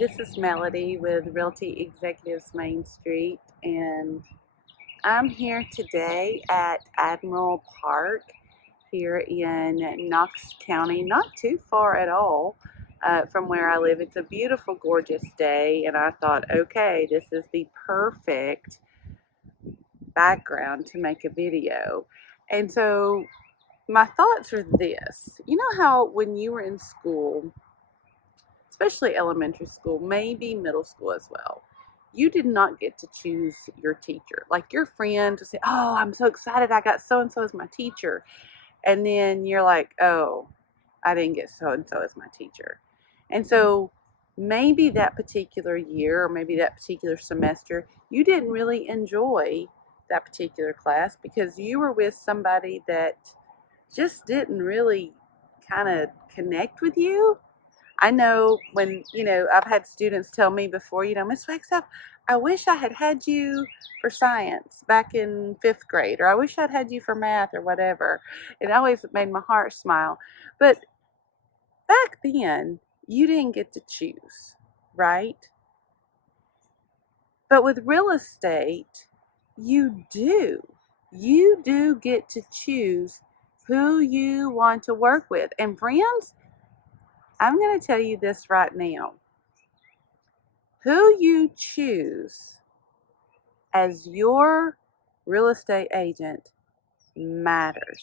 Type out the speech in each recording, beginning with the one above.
this is Melody with Realty Executives Main Street, and I'm here today at Admiral Park here in Knox County, not too far at all from where I live. It's a beautiful, gorgeous day, and I thought, okay, this is the perfect background to make a video. And so my thoughts are this. You know how when you were in school, especially elementary school, maybe middle school as well, you did not get to choose your teacher. Like your friend would say, oh, I'm so excited I got so and so as my teacher. And then you're like, oh, I didn't get so and so as my teacher. And so maybe that particular year or maybe that particular semester, you didn't really enjoy that particular class because you were with somebody that just didn't really kind of connect with you. I know when, I've had students tell me before, Miss Wagstaff, I wish I had had you for science back in 5th grade, or I wish I'd had you for math or whatever. It always made my heart smile. But back then, you didn't get to choose, right? But with real estate, you do. You do get to choose who you want to work with. And friends, I'm going to tell you this right now. Who you choose as your real estate agent matters.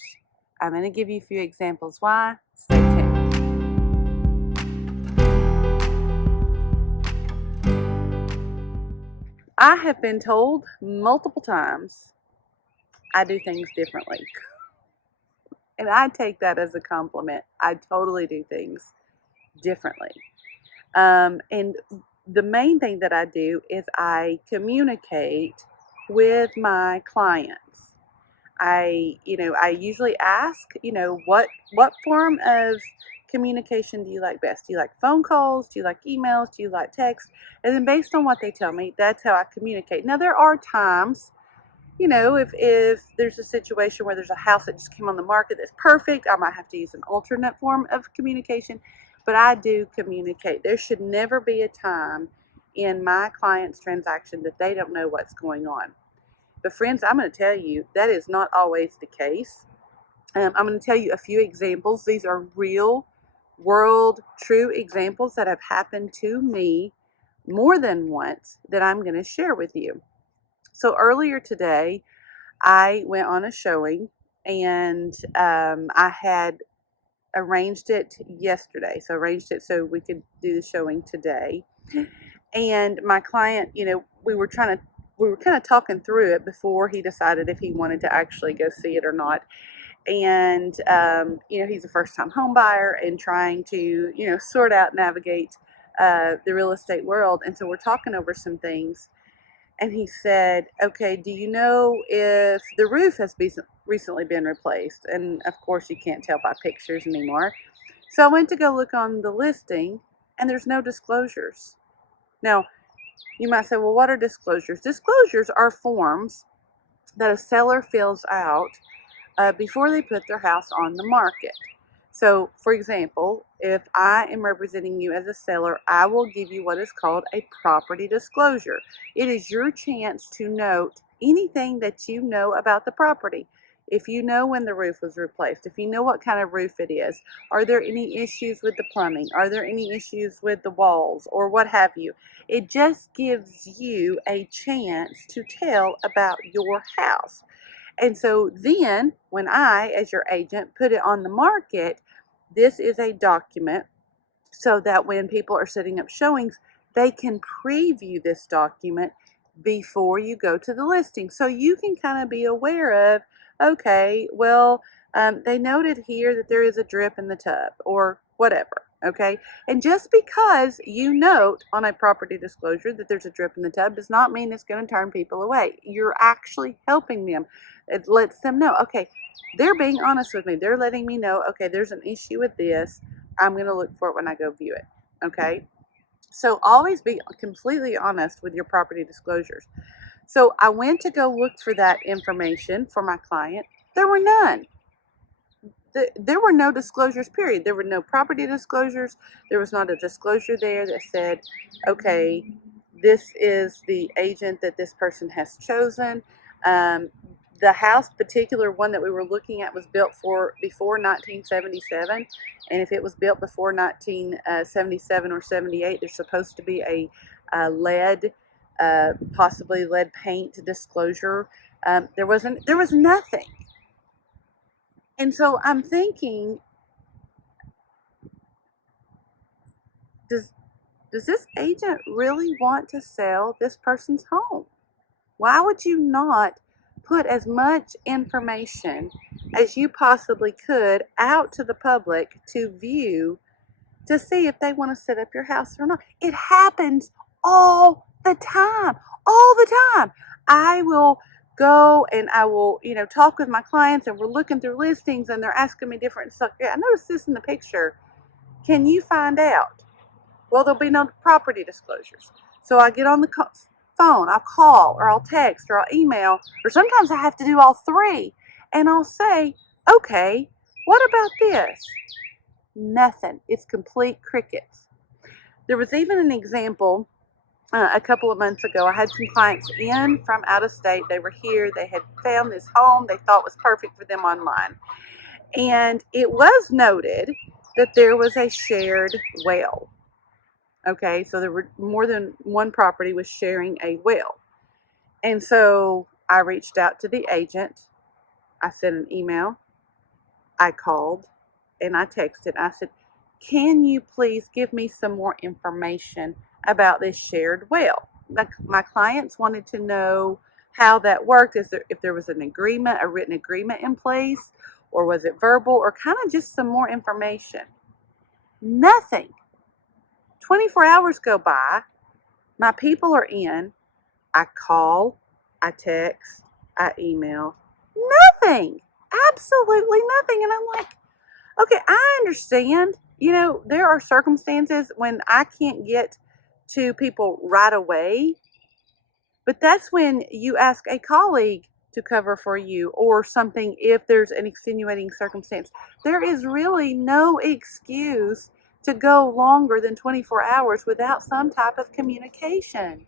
I'm going to give you a few examples why. Stay tuned. I have been told multiple times I do things differently. And I take that as a compliment. I totally do things differently. And the main thing that I do is I communicate with my clients. I usually ask, what form of communication do you like best? Do you like phone calls? Do you like emails? Do you like text? And then based on what they tell me, that's how I communicate. Now, there are times, if there's a situation where there's a house that just came on the market that's perfect, I might have to use an alternate form of communication, but I do communicate. There should never be a time in my client's transaction that they don't know what's going on. But friends, I'm going to tell you that is not always the case. I'm going to tell you a few examples. These are real world true examples that have happened to me more than once that I'm going to share with you. So earlier today, I went on a showing, and I had arranged it yesterday. So arranged it so we could do the showing today. And my client, we were kind of talking through it before he decided if he wanted to actually go see it or not. And he's a first-time home buyer and trying to sort out, navigate the real estate world. And so we're talking over some things. And he said, okay, do you know if the roof has recently been replaced? And of course, you can't tell by pictures anymore. So I went to go look on the listing, and there's no disclosures. Now, you might say, well, what are disclosures? Disclosures are forms that a seller fills out before they put their house on the market. So, for example, if I am representing you as a seller, I will give you what is called a property disclosure. It is your chance to note anything that you know about the property. If you know when the roof was replaced, if you know what kind of roof it is, are there any issues with the plumbing? Are there any issues with the walls or what have you? It just gives you a chance to tell about your house. And so then when I, as your agent, put it on the market, this is a document so that when people are setting up showings, they can preview this document before you go to the listing. So you can kind of be aware of, okay, well, they noted here that there is a drip in the tub or whatever, okay? And just because you note on a property disclosure that there's a drip in the tub does not mean it's going to turn people away. You're actually helping them. It lets them know, okay, they're being honest with me. They're letting me know, okay, there's an issue with this. I'm going to look for it when I go view it, okay? So always be completely honest with your property disclosures. So I went to go look for that information for my client. There were none. there were no disclosures, period. There were no property disclosures. There was not a disclosure there that said, okay, this is the agent that this person has chosen. The house, particular one that we were looking at, was built before 1977, and if it was built before 1977 or 78, there's supposed to be a lead, possibly lead paint disclosure. There was nothing, and so I'm thinking, does this agent really want to sell this person's home? Why would you not put as much information as you possibly could out to the public to view, to see if they want to set up your house or not? It happens all the time. All the time. I will go and I will, talk with my clients, and we're looking through listings and they're asking me different stuff. Yeah, I noticed this in the picture. Can you find out? Well, there'll be no property disclosures. So I get on the phone, I'll call, or I'll text, or I'll email, or sometimes I have to do all three, and I'll say, okay, what about this? Nothing. It's complete crickets. There was even an example a couple of months ago. I had some clients in from out of state. They were here. They had found this home they thought was perfect for them online. And it was noted that there was a shared well. Okay, so there were more than one property was sharing a well. And so I reached out to the agent. I sent an email. I called and I texted. I said, can you please give me some more information about this shared well? My clients wanted to know how that worked. If there was an agreement, a written agreement in place, or was it verbal, or kind of just some more information. Nothing. 24 hours go by, my people are in, I call, I text, I email, nothing, absolutely nothing. And I'm like, okay, I understand, there are circumstances when I can't get to people right away, but that's when you ask a colleague to cover for you or something if there's an extenuating circumstance. There is really no excuse to go longer than 24 hours without some type of communication.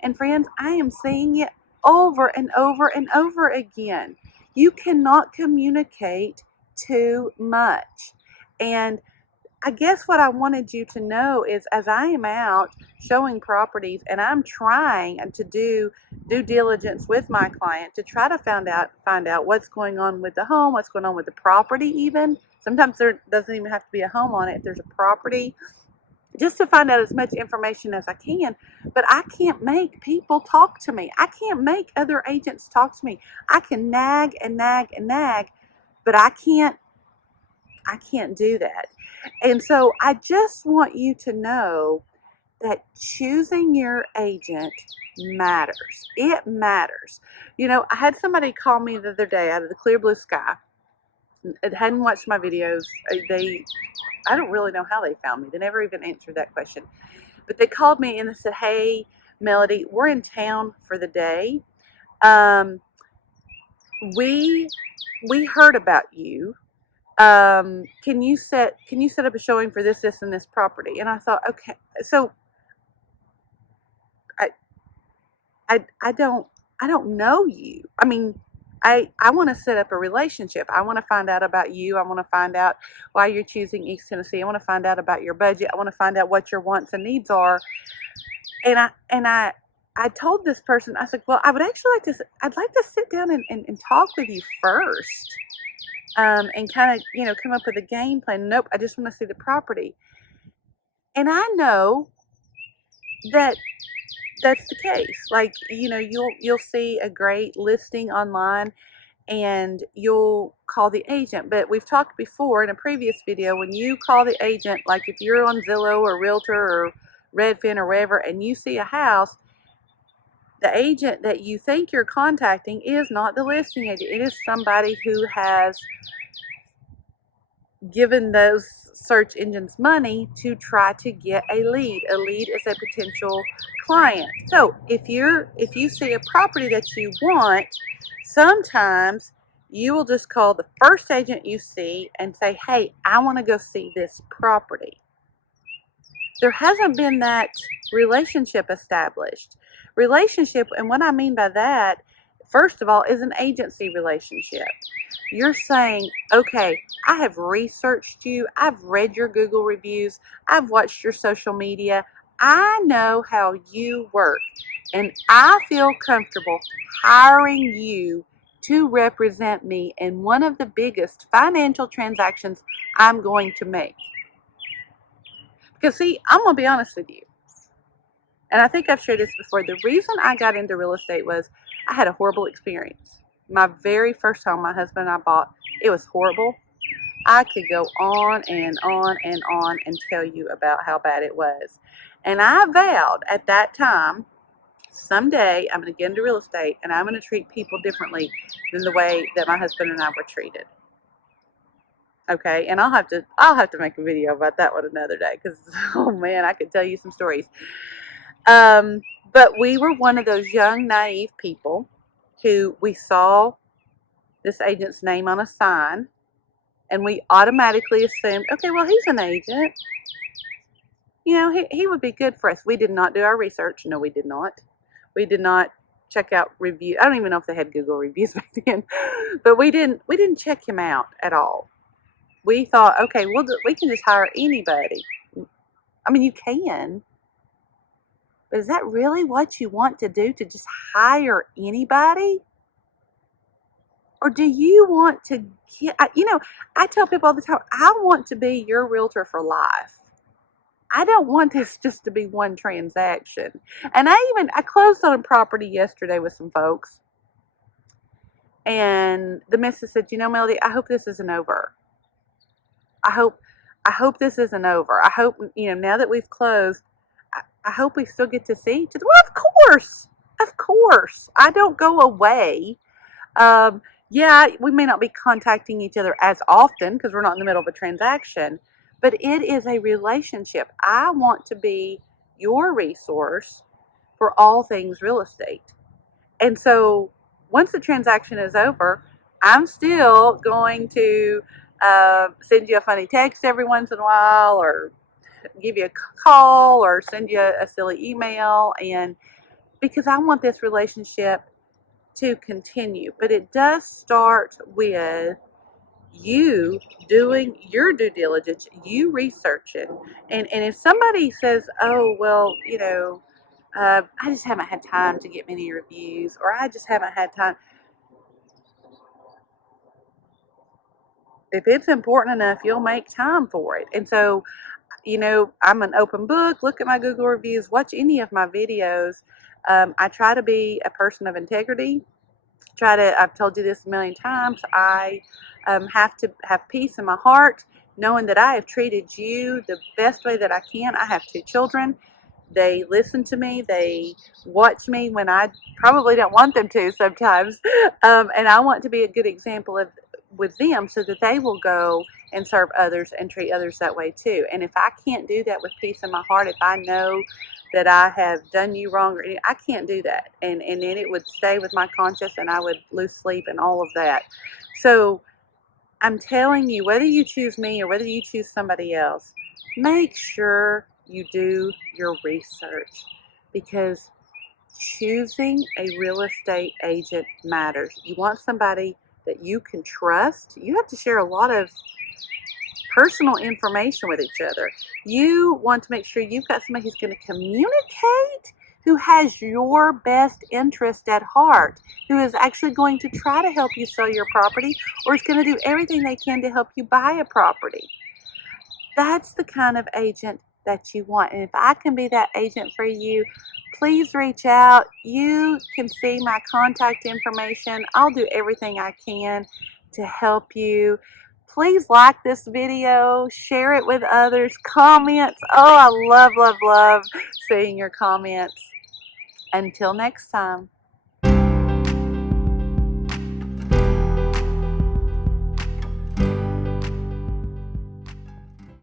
And friends, I am seeing it over and over and over again. You cannot communicate too much. And I guess what I wanted you to know is, as I am out showing properties and I'm trying to do due diligence with my client to try to find out what's going on with the home, what's going on with the property even. Sometimes there doesn't even have to be a home on it if there's a property, just to find out as much information as I can. But I can't make people talk to me. I can't make other agents talk to me. I can nag and nag and nag, but I can't do that. And so I just want you to know that choosing your agent matters. It matters. I had somebody call me the other day out of the clear blue sky. It hadn't watched my videos. I don't really know how they found me. They never even answered that question. But they called me and they said, hey, Melody, we're in town for the day. We heard about you. Can you set up a showing for this, and this property? And I thought, okay, so I don't know you. I mean, I want to set up a relationship. I want to find out about you. I want to find out why you're choosing East Tennessee. I want to find out about your budget. I want to find out what your wants and needs are. And I told this person, I said, well, I'd like to sit down and talk with you first. And kind of, come up with a game plan. Nope, I just want to see the property. And I know that that's the case. Like, you'll see a great listing online and you'll call the agent. But we've talked before in a previous video, when you call the agent, like if you're on Zillow or Realtor or Redfin or wherever, and you see a house, the agent that you think you're contacting is not the listing agent. It is somebody who has given those search engines money to try to get a lead. A lead is a potential client. So if you see a property that you want, sometimes You will just call the first agent you see and say, hey, I want to go see this property. There hasn't been that relationship established. Relationship, and what I mean by that, first of all, is an agency relationship. You're saying, okay, I have researched you, I've read your Google reviews, I've watched your social media, I know how you work, and I feel comfortable hiring you to represent me in one of the biggest financial transactions I'm going to make. Because see, I'm going to be honest with you, and I think I've shared this before. The reason I got into real estate was I had a horrible experience. My very first home my husband and I bought, it was horrible. I could go on and on and on and tell you about how bad it was. And I vowed at that time, someday I'm going to get into real estate and I'm going to treat people differently than the way that my husband and I were treated. Okay, and I'll have to make a video about that one another day, because oh man, I could tell you some stories. But we were one of those young, naive people who we saw this agent's name on a sign, and we automatically assumed, okay, well, he's an agent. You know, he would be good for us. We did not do our research. No, we did not. We did not check out reviews. I don't even know if they had Google reviews back then, but we didn't check him out at all. We thought, okay, we can just hire anybody. I mean, you can, but is that really what you want to do, to just hire anybody? Or do you want to get, I tell people all the time, I want to be your realtor for life. I don't want this just to be one transaction. And I closed on a property yesterday with some folks. And the missus said, Melody, I hope this isn't over. I hope this isn't over. I hope, now that we've closed, I hope we still get to see each other. Well, of course. I don't go away. Yeah, we may not be contacting each other as often because we're not in the middle of a transaction, but it is a relationship. I want to be your resource for all things real estate. And so once the transaction is over, I'm still going to send you a funny text every once in a while, or give you a call, or send you a silly email, and because I want this relationship to continue. But it does start with you doing your due diligence, you researching. And if somebody says, oh, well, I just haven't had time to get many reviews, or I just haven't had time. If it's important enough, you'll make time for it. And so, I'm an open book. Look at my Google reviews, watch any of my videos. I try to be a person of integrity. I've told you this a million times, I have to have peace in my heart, knowing that I have treated you the best way that I can. I have 2 children. They listen to me. They watch me when I probably don't want them to sometimes. And I want to be a good example with them, so that they will go and serve others and treat others that way too. And if I can't do that with peace in my heart, if I know that I have done you wrong, or I can't do that. And then it would stay with my conscience, and I would lose sleep and all of that. So I'm telling you, whether you choose me or whether you choose somebody else, make sure you do your research, because choosing a real estate agent matters. You want somebody that you can trust. You have to share a lot of personal information with each other. You want to make sure you've got somebody who's going to communicate, who has your best interest at heart, who is actually going to try to help you sell your property, or is going to do everything they can to help you buy a property. That's the kind of agent that you want. And if I can be that agent for you, please reach out. You can see my contact information. I'll do everything I can to help you. Please like this video, share it with others, comments. Oh, I love seeing your comments. Until next time.